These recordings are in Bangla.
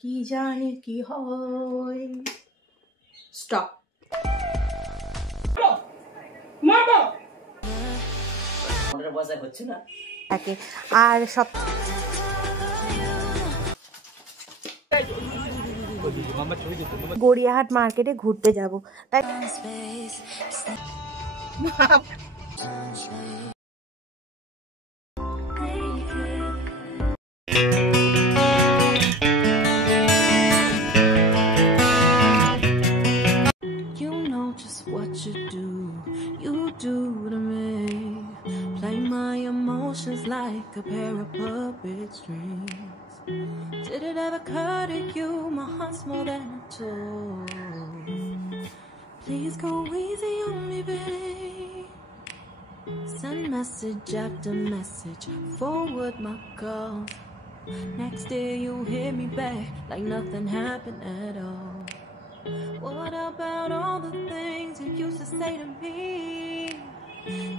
কি জানি কি হয়। স্টপ। হচ্ছে না আর সব গড়িয়াহাট মার্কেটে ঘুরতে যাব তাই like a pair of puppet strings. Did it ever occur to you my heart's more than a toy? Please go easy on me, babe. Send message after message, forward my calls. Next day you hit me back like nothing happened at all. What about all the things you used to say to me?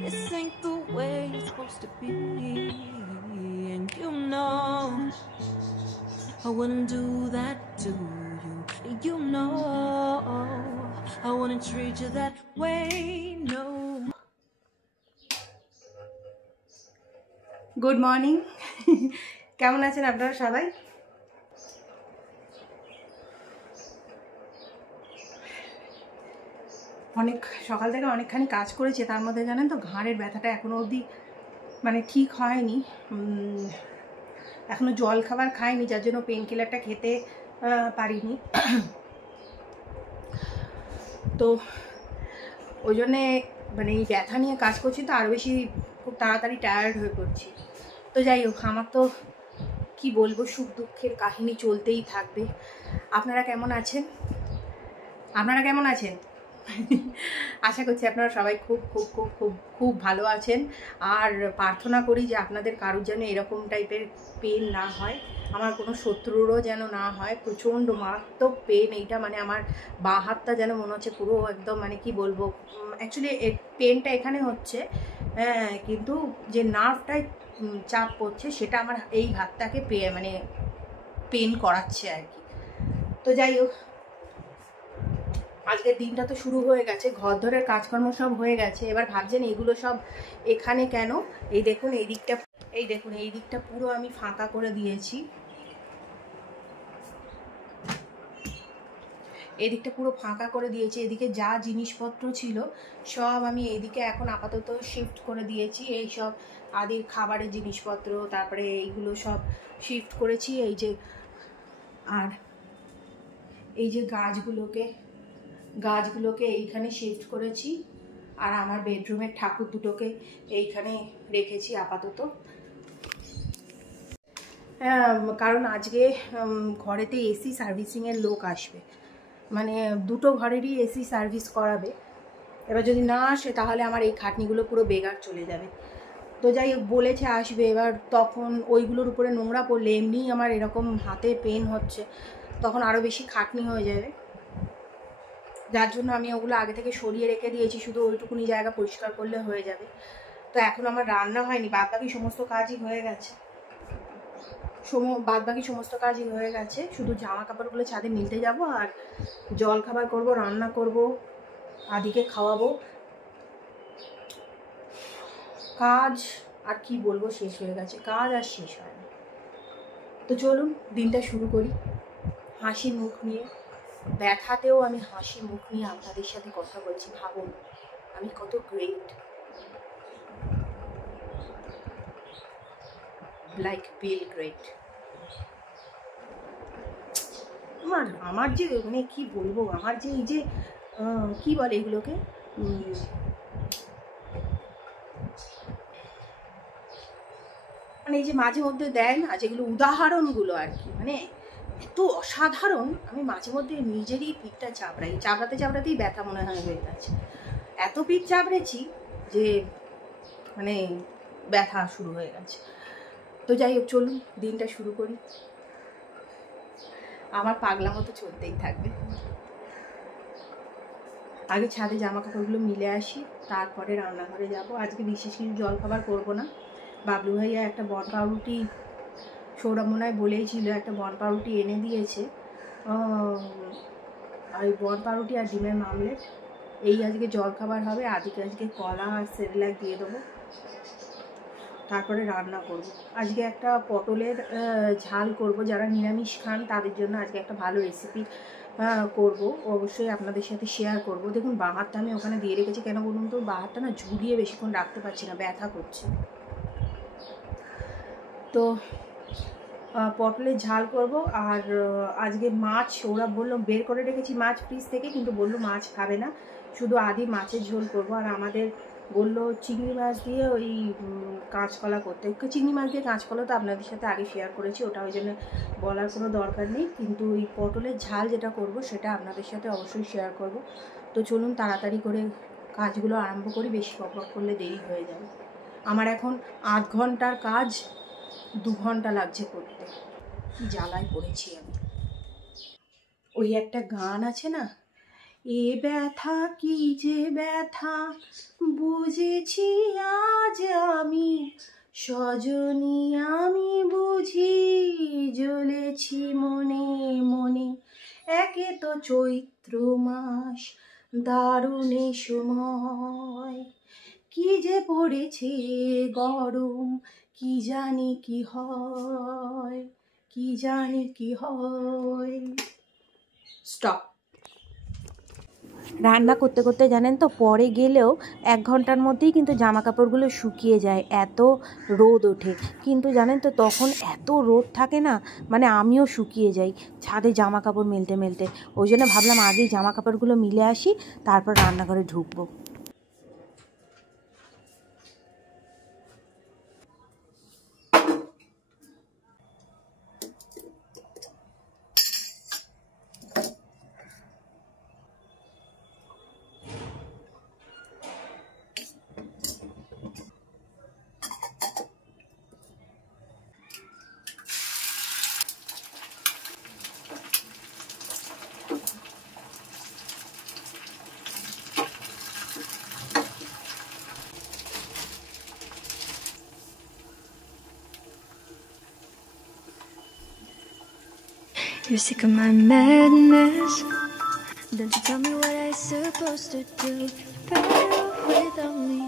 This ain't the way it's supposed to be. And you know I wouldn't do that to you. You know I wouldn't treat you that way, no. Good morning. কেমন আছেন আপনারা সবাই? অনেক সকাল থেকে অনেকখানি কাজ করেছে, তার মধ্যে জানেন তো ঘাড়ের ব্যথাটা এখনো অবধি মানে ঠিক হয়নি। এখনো জল খাবার খাইনি, যার জন্য পেন কিলারটা খেতে পারিনি। তো ওই জন্যে মানে এই ব্যথা নিয়ে কাজ করছি তো আরও বেশি খুব তাড়াতাড়ি টায়ার্ড হয়ে পড়ছি। তো যাই হোক, আমার তো কি বলবো, সুখ দুঃখের কাহিনী চলতেই থাকবে। আপনারা কেমন আছেন? আশা করছি আপনারা সবাই খুব খুব খুব খুব খুব ভালো আছেন। আর প্রার্থনা করি যে আপনাদের কারোর যেন এরকম টাইপের পেন না হয়, আমার কোনো শত্রুরও যেন না হয়। প্রচণ্ড মারাত্মক পেন এইটা, মানে আমার বাঁ হাতটা যেন মনে হচ্ছে পুরো একদম, মানে কি বলবো, অ্যাকচুয়ালি পেনটা এখানে হচ্ছে, কিন্তু যে নার্ভটায় চাপ পড়ছে সেটা আমার এই হাতটাকে মানে পেন করাচ্ছে আর কি। তো যাই হোক, আজকের দিনটা তো শুরু হয়ে গেছে, ঘর ধরের কাজকর্ম সব হয়ে গেছে। এবার ভাবছেন এগুলো সব এখানে কেন? এই দেখুন এই দিকটা পুরো আমি ফাঁকা করে দিয়েছি। এদিকটা পুরো ফাঁকা করে দিয়েছি। এদিকে যা জিনিসপত্র ছিল সব আমি এইদিকে এখন আপাতত শিফট করে দিয়েছি। এই সব আদির খাবারের জিনিসপত্র, তারপরে এইগুলো সব শিফট করেছি। আর এই যে গাছগুলোকে এইখানে শিফট করেছি। আর আমার বেডরুমের ঠাকুর দুটোকে এইখানে রেখেছি আপাতত। কারণ আজকে ঘরেতে এসি সার্ভিসিংয়ের লোক আসবে, মানে দুটো ঘরেরই এসি সার্ভিস করাবে। এবার যদি না আসে তাহলে আমার এই খাটনিগুলো পুরো বেকার চলে যাবে। তো যাই হোক, বলেছে আসবে। এবার তখন ওইগুলোর উপরে নোংরা পড়লে এমনিই আমার এরকম হাতে পেন হচ্ছে, তখন আরও বেশি খাটনি হয়ে যাবে। যার জন্য আমি ওগুলো আগে থেকে সরিয়ে রেখে দিয়েছি, শুধু ওইটুকুনি জায়গা পরিষ্কার করলে হয়ে যাবে। তো এখন আমার রান্না হয়নি, বাদবাকি সমস্ত কাজই হয়ে গেছে। শুধু জামা কাপড়গুলো ছাদে মিলতে যাব, আর জল খাবার করব, রান্না করব, আদিকে খাওয়াবো। কাজ আর কি বলবো, শেষ হয়ে গেছে, কাজ আর শেষ হয় না। তো চলুন দিনটা শুরু করি হাসি মুখ নিয়ে। ব্যথাতেও আমি হাসি মুখ নিয়ে আপনাদের সাথে কথা বলছি। ভাবুন আমি কত গ্রেট, লাইক বিল গ্রেট। আমার যে মানে কি বলবো, আমার যে এই যে কি বলে এগুলোকে, মানে এই যে মাঝে মধ্যে দেয় না যেগুলো উদাহরণগুলো আর কি, মানে এত অসাধারণ। আমি মাঝে মধ্যে নিজেরই পিঠটা চাপড়াতেই ব্যথা মনে হয় হয়ে গেছে। এত পিঠ চাপড়েছি যে মানে ব্যথা শুরু হয়ে গেছে। তো যাই হোক, চলুন দিনটা শুরু করি। আমার পাগলা মতো চলতেই থাকবে। আগে ছাদে জামা কাপড়গুলো মিলে আসি, তারপরে রান্নাঘরে যাব। আজকে বিশেষ কিছু জল খাবার করবো না, বাবলু ভাইয়া একটা বন পাউরুটি, সৌরভ মনে হয় বলেইছিল একটা বন পাউরুটি এনে দিয়েছে, আর বন পাউরুটি আর ডিমের মামলেট, এই আজকে জলখাবার হবে। আদিকে আজকে কলা আর সেরেলাক দিয়ে দেবো, তারপরে রান্না করব। আজকে একটা পটলের ঝাল করব, যারা নিরামিষ খান তাদের জন্য আজকে একটা ভালো রেসিপি করব, অবশ্যই আপনাদের সাথে শেয়ার করব। দেখুন বাঁ হাতটা আমি ওখানে দিয়ে রেখেছি, কেন বলুন তো, বাঁ হাতটা না ঝুলিয়ে বেশিক্ষণ রাখতে পারছি না, ব্যথা করছে। তো পটলের ঝাল করব। আর আজকে মাছ সৌরভ বললো, বের করে রেখেছি মাছ ফ্রিজ থেকে, কিন্তু বললো মাছ খাবে না, শুধু আদি মাছের ঝোল করব। আর আমাদের বললো চিংড়ি মাছ দিয়ে ওই কাঁচকলা করতে। চিংড়ি মাছ দিয়ে কাঁচকলা তো আপনাদের সাথে আগে শেয়ার করেছি, ওটা ওই জন্য বলার কোনো দরকার নেই, কিন্তু ওই পটলের ঝাল যেটা করব সেটা আপনাদের সাথে অবশ্যই শেয়ার করব। তো চলুন তাড়াতাড়ি করে কাজগুলো আরম্ভ করি, বেশি বকবক করলে দেরি হয়ে যাবে। আমার এখন 8 ঘন্টার কাজ 2 ঘন্টা লাগছে করতে, কি জ্বালায় পড়েছি আমি। ওই একটা গান আছে না, এ ব্যথা কি যে ব্যথা বুঝেছি আজ আমি, সজনী আমি বুঝি জ্বলেছি মনে মনে, একে তো চৈত্র মাস দারুণে সময়, কি যে পড়েছে গরম, কি জানি কি হয়, কি জানি কি হয়। স্টপ। রান্না করতে করতে জানেন তো পরে গেলেও 1 ঘন্টার মধ্যেই কিন্তু জামা কাপড়গুলো শুকিয়ে যায়, এত রোদ ওঠে। কিন্তু জানেন তো তখন এত রোদ থাকে না, মানে আমিও শুকিয়ে যাই ছাদে জামা কাপড় মেলতে মেলতে। ওই জন্য ভাবলাম আগেই জামা কাপড়গুলো মিলে আসি, তারপর রান্নাঘরে ঢুকবো। You're sick of my madness. Don't you tell me what I'm supposed to do. Better off without me.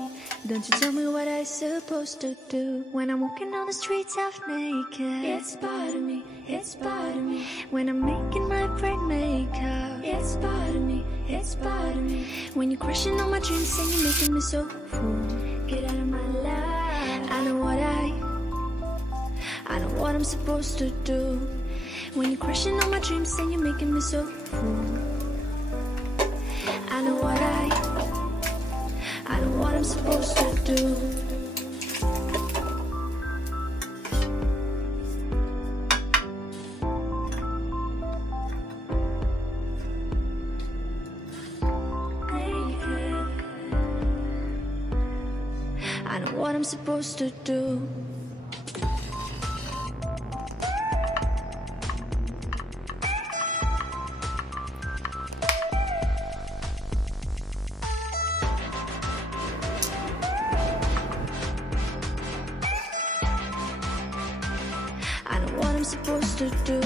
Don't you tell me what I'm supposed to do. When I'm walking on the streets half naked, it's part of me, it's part of me. When I'm making my brain makeup, it's part of me, it's part of me. When you're crushing on my dreams and you're making me so full, get out of my life. I know what I'm supposed to do. When you're crushing on my dreams and you're making me so full, I know what I'm supposed to do. I know what I'm supposed to do. Supposed to do.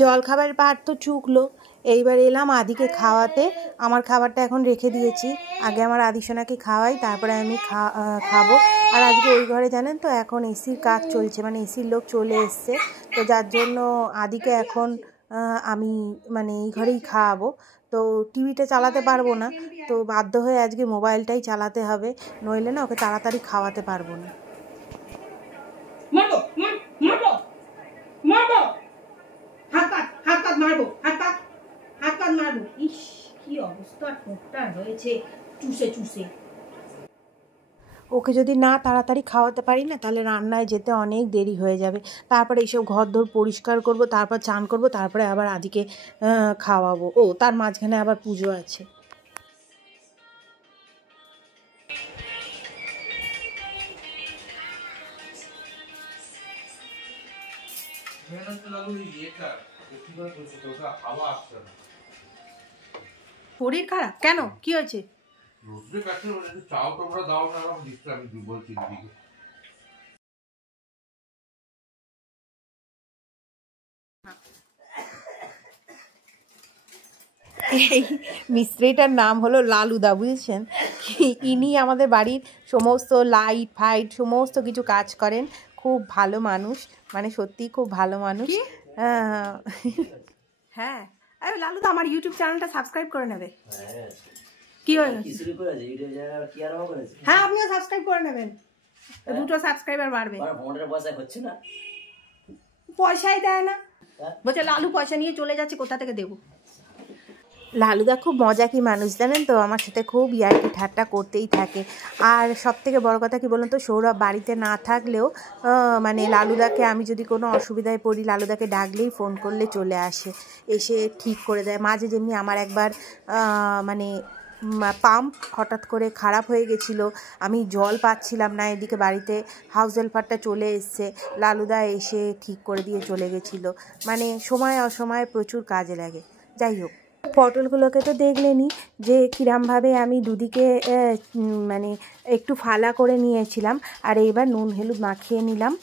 জল খাবারের পাট তো চুকলো, এইবার এলাম আদিকে খাওয়াতে। আমার খাবারটা এখন রেখে দিয়েছি, আগে আমার আদিসোনাকে খাওয়াই, তারপরে আমি খাবো। আর আজকে ওই ঘরে জানেন তো এখন এসির কাজ চলছে, মানে এসির লোক চলে এসছে, তো যার জন্য আদিকে এখন আমি মানে এই ঘরেই খাওয়াবো। তো টিভিটা চালাতে পারবো না, তো বাধ্য হয়ে আজকে মোবাইলটাই চালাতে হবে, নইলে না ওকে তাড়াতাড়ি খাওয়াতে পারবো না। ইস কি অবস্থা ঠোঁটটা হয়েছে চুষে চুষে। ওকে যদি না তাড়াতাড়ি খাওয়াতে পারি না, তাহলে রান্নায় যেতে অনেক দেরি হয়ে যাবে। তারপরে এইসব ঘরদোর পরিষ্কার করব, তারপর চান করব, তারপরে আবার আদিকে খাওয়াবো। ও তার মাঝখানে আবার পুজো আছে। শরীর খারাপ কেন, কি হয়েছে? চাও তোমরা দাও না, আমি বলছি দিদিকে। এই মিস্ত্রিটার নাম হলো লালুদা, বুঝেছেন? ইনি আমাদের বাড়ির সমস্ত লাইট ফাইট সমস্ত কিছু কাজ করেন। খুব ভালো মানুষ, মানে সত্যিই খুব ভালো মানুষ। হ্যাঁ, আরে লালুদা আমার ইউটিউব চ্যানেলটা সাবস্ক্রাইব করে নেবে। কি হয়েছে? হ্যাঁ, আপনিও সাবস্ক্রাইব করে নেবেন, দুটো সাবস্ক্রাইবার বাড়বে। পয়সাই দেয় না, বলছে লালু পয়সা নিয়ে চলে যাচ্ছে, কোথা থেকে দেবো। লালুদা খুব মজাকি মানুষ, জানেন তো, আমার সাথে খুব ইয়ার্কি ঠাট্টা করতেই থাকে। আর সব থেকে বড় কথা কি বলুন তো, সৌরভ বাড়িতে না থাকলেও মানে লালুদাকে আমি যদি কোনো অসুবিধায় পড়ি, লালুদাকে ডাকলেই ফোন করলে চলে আসে, এসে ঠিক করে দেয়। মাঝে যেমনি আমার একবার মানে পাম্প হঠাৎ করে খারাপ হয়ে গেছিলো, আমি জল পাচ্ছিলাম না, এদিকে বাড়িতে হাউস হেল্পারটা চলে এসছে, লালুদা এসে ঠিক করে দিয়ে চলে গেছিলো। মানে সময় অসময়ে প্রচুর কাজে লাগে। যাই হোক, পটলগুলোকে তো দেখলেনই যে কিরমভাবে আমি দুদিকে মানে একটু ফালা করে নিয়েছিলাম, আর এবার নুন হলুদ মাখিয়ে নিলাম।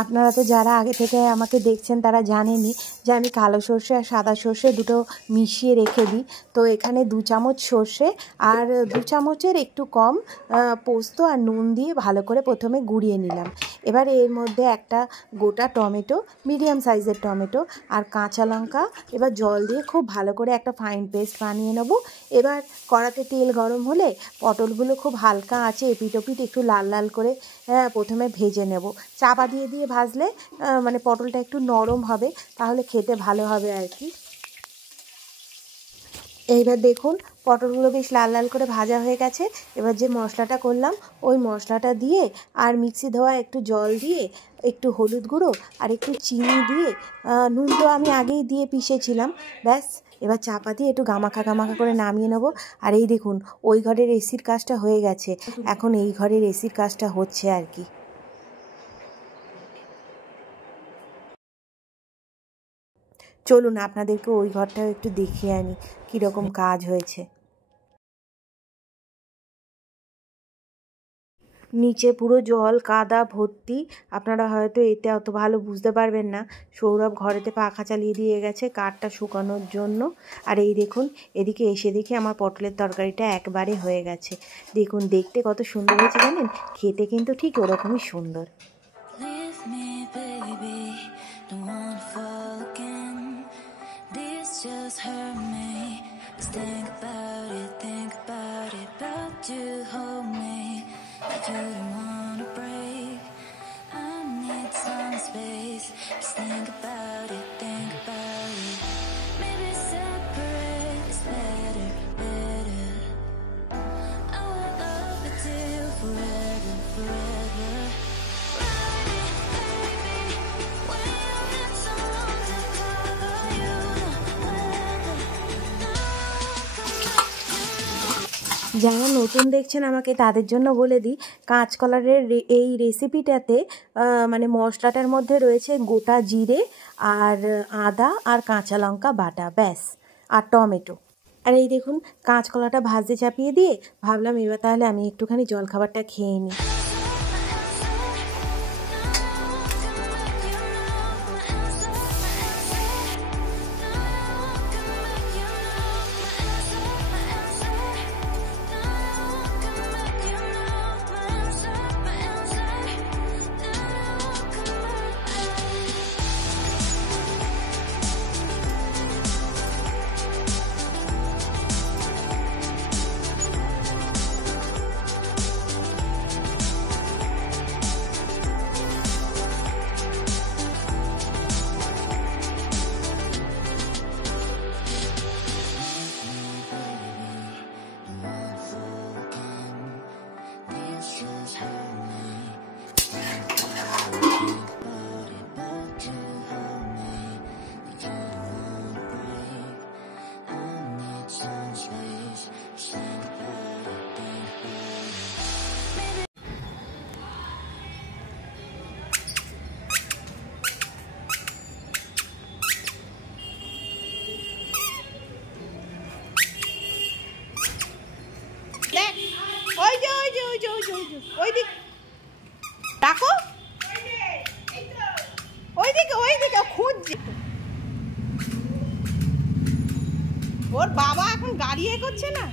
আপনারা তো যারা আগে থেকে আমাকে দেখছেন তারা জানেনই যে আমি কালো সর্ষে আর সাদা সর্ষে দুটো মিশিয়ে রেখে দিই। তো এখানে 2 চামচ সর্ষে আর 2 চামচের একটু কম পোস্ত আর নুন দিয়ে ভালো করে প্রথমে গুঁড়িয়ে নিলাম। এবার এর মধ্যে একটা গোটা টমেটো, মিডিয়াম সাইজের টমেটো আর কাঁচা লঙ্কা এবার জল দিয়ে খুব ভালো করে একটা ফাইন পেস্ট বানিয়ে নেব। এবার কড়াতে তেল গরম হলে পটলগুলো খুব হালকা আঁচে এপিট ওপিট একটু লাল লাল করে প্রথমে ভেজে নেব। চাপা দিয়ে দিয়ে ভাজলে মানে পটলটা একটু নরম হবে, তাহলে খেতে ভালো হবে আর কি। এইবার দেখুন পটলগুলো বেশ লাল লাল করে ভাজা হয়ে গেছে। এবার যে মশলাটা করলাম ওই মশলাটা দিয়ে আর মিক্সি ধোয়া একটু জল দিয়ে একটু হলুদ গুঁড়ো আর একটু চিনি দিয়ে, নুন তো আমি আগেই দিয়ে পিষেছিলাম, ব্যাস এবার চাপা দিয়ে একটু গামাখা গামাখা করে নামিয়ে নেব। আর এই দেখুন ওই ঘরের এসির কাজটা হয়ে গেছে, এখন এই ঘরের এসির কাজটা হচ্ছে আর কি। চলুন আপনাদেরকে ওই ঘরটাও একটু দেখিয়ে আনি কীরকম কাজ হয়েছে। নিচে পুরো জল কাদা ভর্তি, আপনারা হয়তো এতে অত ভালো বুঝতে পারবেন না। সৌরভ ঘরেতে পাখা চালিয়ে দিয়ে গেছে কাঠটা শুকানোর জন্য। আর এই দেখুন এদিকে এসে দেখি আমার পটলের তরকারিটা একবারে হয়ে গেছে। দেখুন দেখতে কত সুন্দর হয়েছে জানেন, খেতে কিন্তু ঠিক ওরকমই সুন্দর। Just hurt me. Just think about it, about you, hold me. I don't wanna break. I need some space. Just think about it, maybe separate is better, better. I will love you till forever, forever. যারা নতুন দেখছেন আমাকে তাদের জন্য বলে দিই, কাঁচকলারের এই রেসিপিটাতে মানে মশলাটার মধ্যে রয়েছে গোটা জিরে আর আদা আর কাঁচা লঙ্কা বাটা, ব্যাস, আর টমেটো। আর এই দেখুন কাঁচকলাটা ভাজতে চাপিয়ে দিয়ে ভাবলাম এবার তাহলে আমি একটুখানি জলখাবারটা খেয়ে নিই। দাঁড়িয়ে করছে না,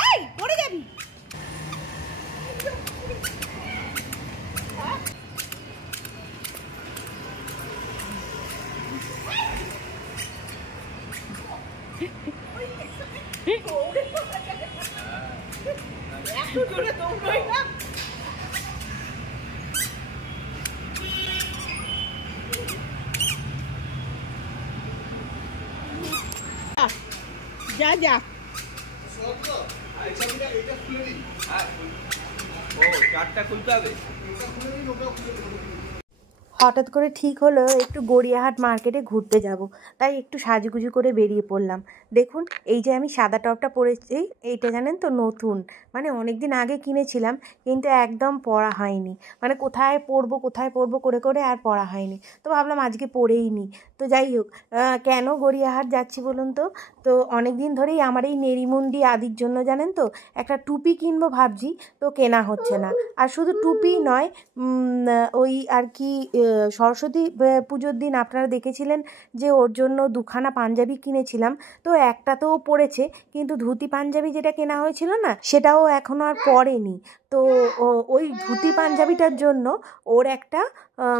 এই পড়ে যাবি। যা যা হঠাৎ করে ঠিক হলো একটু গড়িয়াহাট মার্কেটে ঘুরতে যাব, তাই একটু সাজুগুজু করে বেরিয়ে পড়লাম। দেখুন এই যে আমি সাদা টপটা পরেছি, এইটা জানেন তো নতুন, মানে অনেক দিন আগে কিনেছিলাম কিন্তু একদম পরা হয়নি, মানে কোথায় পরবো করে করে আর পরা হয়নি, তো ভাবলাম আজকে পরেই নিই। তো যাই হোক, কেন গড়িয়াহাট যাচ্ছি বলুন তো, তো অনেক দিন ধরেই আমার এই নেরিমুন্ডি আদির জন্য জানেন তো একটা টুপি কিনবো ভাবছি, তো কেনা হচ্ছে না। আর শুধু টুপি নয়, ওই আর কি সরস্বতী পুজোর দিন আপনারা দেখেছিলেন যে ওর জন্য দুখানা পাঞ্জাবি কিনেছিলাম, তো একটা তো পরেছে, কিন্তু ধুতি পাঞ্জাবি যেটা কেনা হয়েছিল না সেটাও এখনও আর পরেনি। তো ওই ধুতি পাঞ্জাবিটার জন্য ওর একটা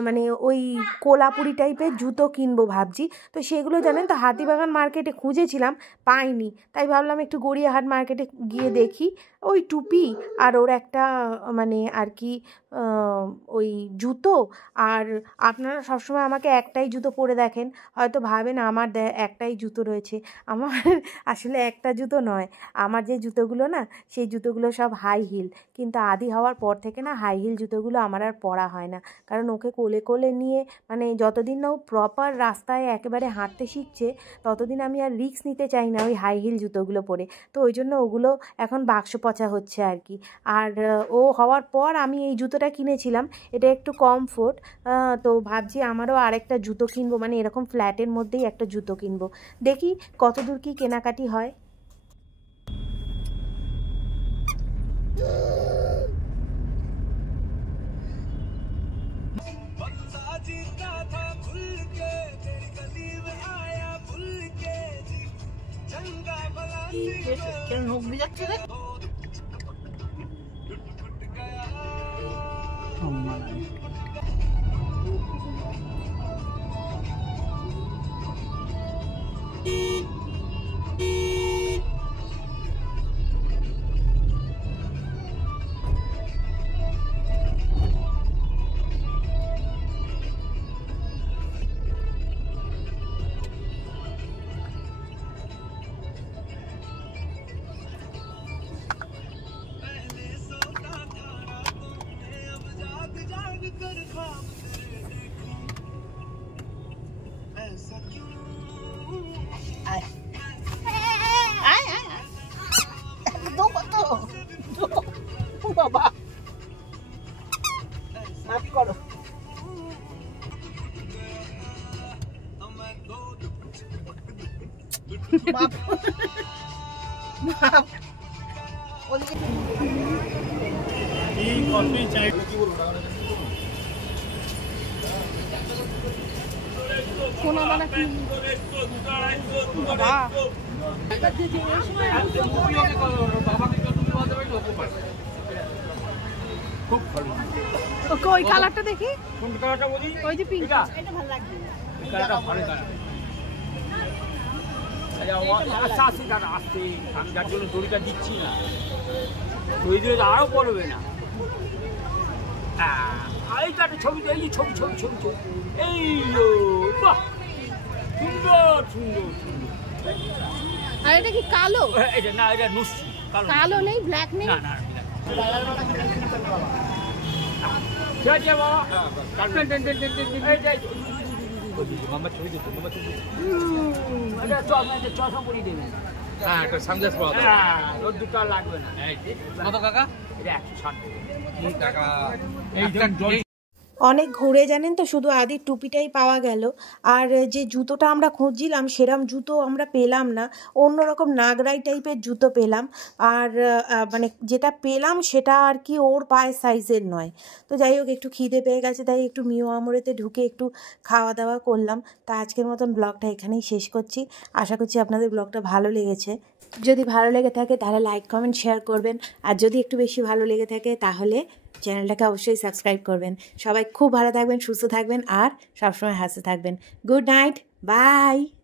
মানে ওই কোলাপুরি টাইপের জুতো কিনবো ভাবছি। তো সেগুলো জানেন তো হাতিবাগান মার্কেটে খুঁজেছিলাম, পাইনি, তাই ভাবলাম একটু গড়িয়াহাট মার্কেটে গিয়ে দেখি ওই টুপি আর ওর একটা মানে আর কি ওই জুতো। আর আপনারা সবসময় আমাকে একটাই জুতো পরে দেখেন, হয়তো ভাবেন আমার একটাই জুতো রয়েছে, আমার আসলে একটা জুতো নয়, আমার যে জুতোগুলো না সেই জুতোগুলো সব হাই হিল, কিন্তু আদি হওয়ার পর থেকে না হাই হিল জুতোগুলো আমার আর পরা হয় না, কারণ ওকে কোলে কোলে নিয়ে মানে যতদিন না ও প্রপার রাস্তায় একেবারে হাঁটতে শিখছে ততদিন আমি আর রিস্ক নিতে চাই না ওই হাই হিল জুতোগুলো পরে, তো ওই জন্য ওগুলো এখন বাক্স পচা হচ্ছে আর কি। আর ও হওয়ার পর আমি এই জুতোটা কিনেছিলাম, এটা একটু কমফোর্ট, তো ভাবছি আমারও আরেকটা জুতো কিনবো, মানে এরকম ফ্ল্যাটের মধ্যেই একটা জুতো কিনবো, দেখি কতদূর কি কেনাকাটি হয়। বাবা মাফ করো, মাফ মাফ ওদিকে এই কফি চাই কি বলবো কোনা বানা কি বাবা খুব ভালো। ওকে ওই কালারটা দেখি, কোন কালারটা বলি? ওই যে পিঙ্ক, এটা ভালো লাগবে, এই কালারটা ভালো কালার। আচ্ছা আচ্ছা দাদা আসছে, আমি যার জন্য দড়িটা দিচ্ছি না, দড়ি দিলে আরও পড়বে না। এইটা ছবি, এই ছবি ছবি ছবি ছবি, এই বাহ সুন্দর সুন্দর সুন্দর। আর এটা কি কালো? এটা না, এটা নুসি, কালো নেই, ব্ল্যাক নেই, না না অনেক ঘুরে জানেন তো, শুধু আদির টুপিটাই পাওয়া গেল। আর যে জুতোটা আমরা খুঁজছিলাম সেরম জুতো আমরা পেলাম না, অন্যরকম নাগরাই টাইপের জুতো পেলাম। আর মানে যেটা পেলাম সেটা আর কি ওর পায়ের সাইজের নয়। তো যাই হোক, একটু খিদে পেয়ে গেছে, তাই একটু মিও আমরেতে ঢুকে একটু খাওয়া দাওয়া করলাম। তা আজকের মতন ব্লগটা এখানেই শেষ করছি। আশা করছি আপনাদের ব্লগটা ভালো লেগেছে। যদি ভালো লেগে থাকে তাহলে লাইক কমেন্ট শেয়ার করবেন, আর যদি একটু বেশি ভালো লেগে থাকে তাহলে চ্যানেলটাকে অবশ্যই সাবস্ক্রাইব করবেন। সবাই খুব ভালো থাকবেন, সুস্থ থাকবেন আর সবসময় হাসতে থাকবেন। Good night, by.